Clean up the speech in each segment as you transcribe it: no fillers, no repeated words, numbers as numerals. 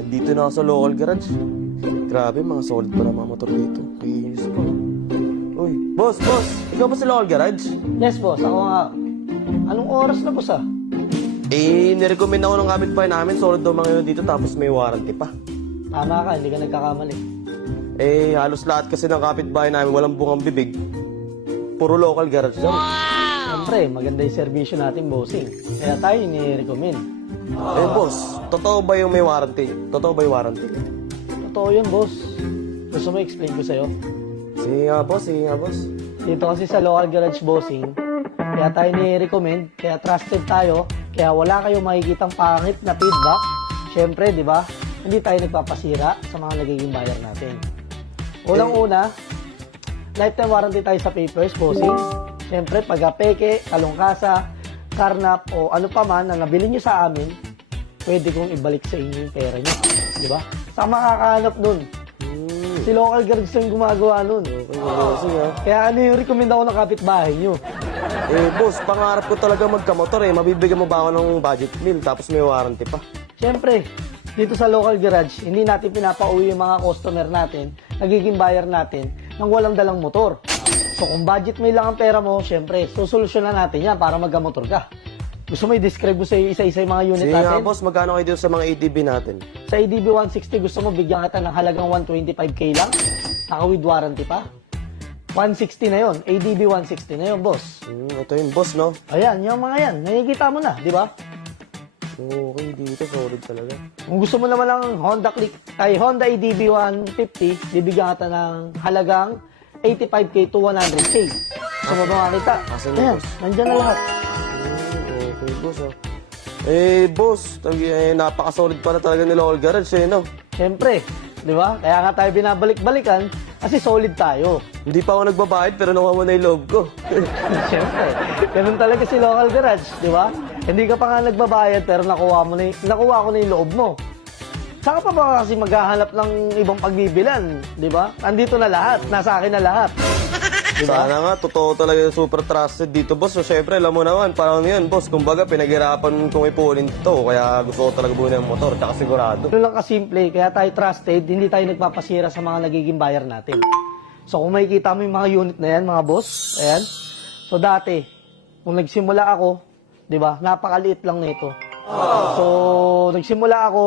Nandito na ako sa local garage. Grabe, mga solid pa na mga motor dito. Kinis pa. Uy, boss! Ikaw ba sa local garage? Yes, boss. Ako nga. Anong oras na, boss, ah? Nirecommend ako ng kapitbahay namin. Solid daw mga yun dito tapos may warranty pa. Tama ka, hindi ka nagkakamali. Halos lahat kasi ng kapitbahay namin walang bungang bibig. Puro local garage daw. Siyempre, maganda yung servisyo natin, bossing. Kaya tayo ni-recommend. Boss, totoo ba yung may warranty? Totoo ba yung warranty? Totoo yun, boss. Gusto mo explain ko sa'yo? Sige nga, boss. Dito kasi sa local garage, bossing, kaya tayo ni-recommend, kaya trusted tayo, kaya wala kayong makikitang pangit na feedback. Siyempre, di ba? Hindi tayo nagpapasira sa mga nagiging buyer natin. Unang-una, lifetime warranty tayo sa papers, bossing. Siyempre, pag peke, kalungkasa, karnap, o ano pa man na nabili nyo sa amin, pwede kong ibalik sa inyo yung pera nyo. Di ba? Saka makakahanap nun. Si local garage yung gumagawa nun. Kaya ano yung recommend ako ng kapitbahay nyo? Boss, pangarap ko talaga magkamotor Mabibigyan mo ba ako ng budget meal tapos may warranty pa? Siyempre, dito sa local garage, hindi natin pinapauwi yung mga customer natin, nagiging buyer natin, nang walang dalang motor. So kung budget may lang ang pera mo, siyempre, susolusyonan natin yan para magkamotor ka. Gusto mo i-describe mo sa isa-isa yung mga unit Sige natin? nga, boss, magkano kayo dito sa mga ADB natin? Sa ADB 160, gusto mo bigyan kita ng halagang 125k lang? Naka with warranty pa? 160 na yon, ADB 160 na yon, boss. Ito yung boss, no? Ayan, yung mga yan, nakikita mo na, di ba? Okay, dito, solid talaga. Kung gusto mo naman ng Honda ADB 150, bibigyan kita ng halagang 85k to 100k. Gusto mo ba makita? Asan yung Ayan, boss? nandyan na lahat. Okay, boss, boss, napaka-solid pala talaga ni local garage, no? Siyempre, di ba? Kaya nga tayo binabalik-balikan kasi solid tayo. Hindi pa ako nagbabayad pero nakuha mo na yung loob ko. Siyempre, ganun talaga si local garage, di ba? Hindi ka pa nga nagbabayad pero nakuha ko na yung loob mo. Saka pa ba kasi maghahanap ng ibang pagbibilan, di ba? Andito na lahat, nasa akin na lahat. Diba? Sana nga, totoo talaga yung super trusted dito, boss. So, syempre, alam mo naman, parang yun, boss. Kumbaga, pinaghirapan kong ipunin to. Kaya gusto ko talaga buhin ng motor, tsaka sigurado. Ito lang kasimple, kaya tayo trusted, hindi tayo nagpapasira sa mga nagiging buyer natin. So kung makikita mo yung mga unit na yan, mga boss, ayan. So dati, kung nagsimula ako, di ba, napakaliit lang nito. So, nagsimula ako,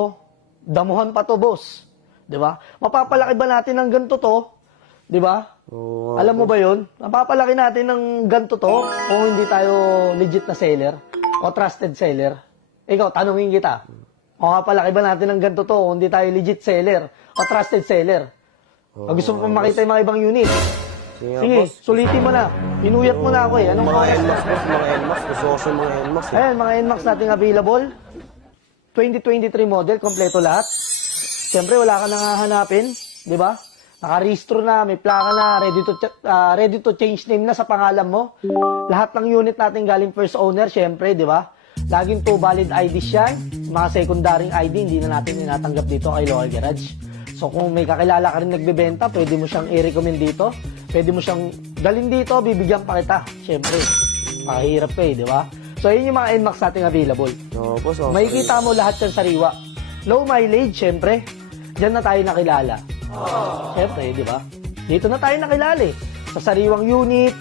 damuhan pa to, boss. Di ba? Mapapalaki ba natin ng ganito to? Di ba? Alam mo ba yun? Mapapalaki natin ng ganito to kung hindi tayo legit na seller o trusted seller. Ikaw, tanungin kita. Mapapalaki ba natin ng ganito to kung hindi tayo legit seller o trusted seller? Gusto mo pa makita yung mga ibang unit? Sige, boss. sulitin mo na. Pinuyat mo na ako eh. Anong Mga oras na? NMAX, boss. Mga NMAX. Gusto ko sa mga NMAX. Ayan, mga NMAX natin available. 2023 model, kompleto lahat. Siyempre, wala ka nang hahanapin, di ba? Nakarehistro na, may plaka na, ready to change name na sa pangalan mo. Lahat ng unit natin galing first owner, siyempre, di ba? Laging 2 valid IDs yan. Mga sekundaring ID, hindi na natin inatanggap dito kay local garage. So kung may kakilala ka rin nagbebenta, pwede mo siyang i-recommend dito. Pwede mo siyang dalhin dito, bibigyan pa kita. Siyempre, makahirap ka eh, di ba? So yun yung mga NMAX natin available. Boss. Makikita mo lahat yan sariwa. Low mileage, siyempre. Diyan na tayo nakilala. Siyempre, di ba? Dito na tayo nakilala eh. Sa sariwang unit,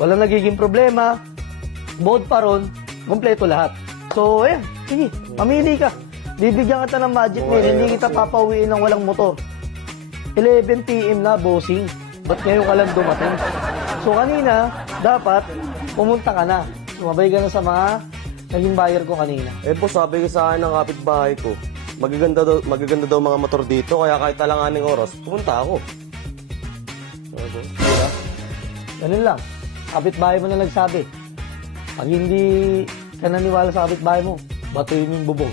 walang nagiging problema. Mode pa ron, kompleto lahat. So, sige, pamili ka. Bibigyan kita ng budget meal, hindi kita papauwiin ng walang motor. 11 PM na, bossing. Ba't ngayon ka lang dumating? So, kanina, dapat, pumunta ka na. Sumabay ka na sa mga naging buyer ko kanina. Boss, sabi ko sa akin ng kapitbahay ko, magaganda daw mga motor dito, kaya kahit talanganing oras, pumunta ako. Boss. Diba? Ganun lang. Kapitbahay mo na nagsabi. Pag hindi ka naniwala sa kapitbahay mo, batuin mo yung bubong.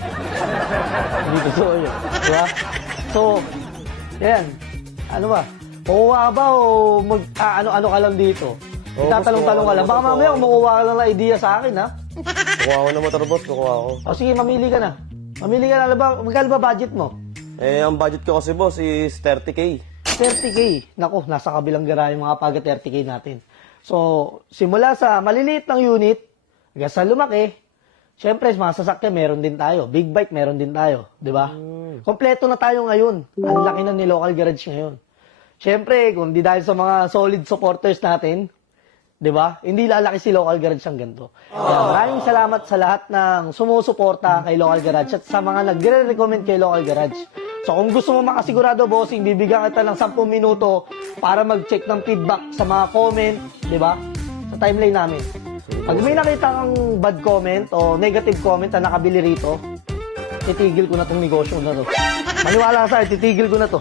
Hindi totoo yun. Diba? So, yan. Ano ba? Kukuha ka ba o ano ka lang dito? Itatalong-talong ka lang. Baka mamaya kumukuha ka lang ng idea sa akin, ha? Kukuha ko na motor, boss. Kukuha ko. O sige, mamili ka na. Mamili ka na. Magkano ba budget mo? Ang budget ko kasi, boss, is 30K. 30K. Naku, nasa kabilang gara yung mga paga 30K natin. So, simula sa maliliit ng unit, hanggang sa lumaki, syempre, mga sasakyan, meron din tayo. Big bike, meron din tayo. Di ba? Kompleto na tayo ngayon. Ang laki na ni Local Garage ngayon. Siyempre, kung di dahil sa mga solid supporters natin, di ba? Hindi lalaki si Local Garage ang ganito. Kaya maraming salamat sa lahat ng sumusuporta kay Local Garage at sa mga nagre-recommend kay Local Garage. So kung gusto mo makasigurado, bossing, bibigyan kita ng 10 minuto para mag-check ng feedback sa mga comment, di ba? Sa timeline namin. Pag may nakita kang bad comment o negative comment na nakabili rito, titigil ko na tong negosyo na to. Maniwala ka sa'yo, titigil ko na to.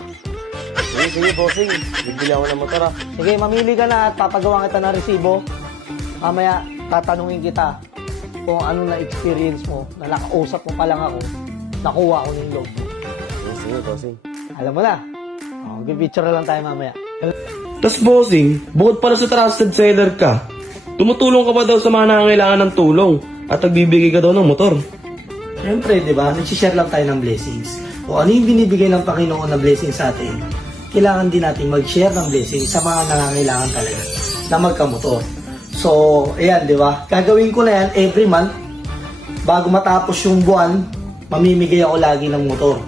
Sige, bossing. Bibili ako ng motor ah. Sige, mamili ka na at papagawa kita ng resibo. Mamaya, tatanungin kita kung ano na experience mo, na nakausap mo pa lang ako, nakuha ko ng loob. Sige, bossing. Alam mo na. Mag-picture lang tayo mamaya. Tas bossing, bukod pala sa trusted seller ka, tumutulong ka ba daw sa mga nangangailangan ng tulong at nagbibigay ka daw ng motor? Siyempre, di ba, nagsishare lang tayo ng blessings. Kung ano yung binibigay ng Panginoon na blessing sa atin, kailangan din natin mag-share ng blessing sa mga nangangailangan talaga na magkamotor. So, ayan, di ba? Gagawin ko na yan every month. Bago matapos yung buwan, mamimigay ako lagi ng motor.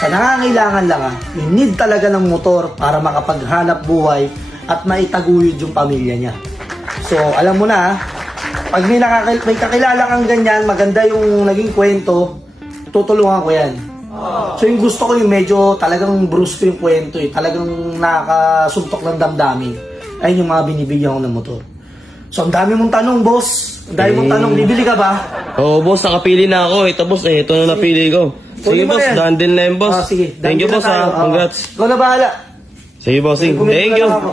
Sa nangangailangan lang yung need talaga ng motor para makapaghanap buhay at maitaguyod yung pamilya niya. So, alam mo na, pag may kakilala kang ganyan, maganda yung naging kwento, tutulungan ko yan. So yung gusto ko yung medyo talagang brusco yung kwento talagang nakakasuntok ng damdamin. Ayun yung mga binibigyan ko ng motor. So ang dami mong tanong, boss. Ang dami mong tanong, bibili ka ba? Oo boss, nakapili na ako. Ito boss, ito na napili ko. Sige Kunin mo boss, na yan. dandin na yun boss. Sige, Thank you dandin na boss tayo. ha, congrats. Ikaw na bahala. Sige bossing, Bumili thank na you. lang ako.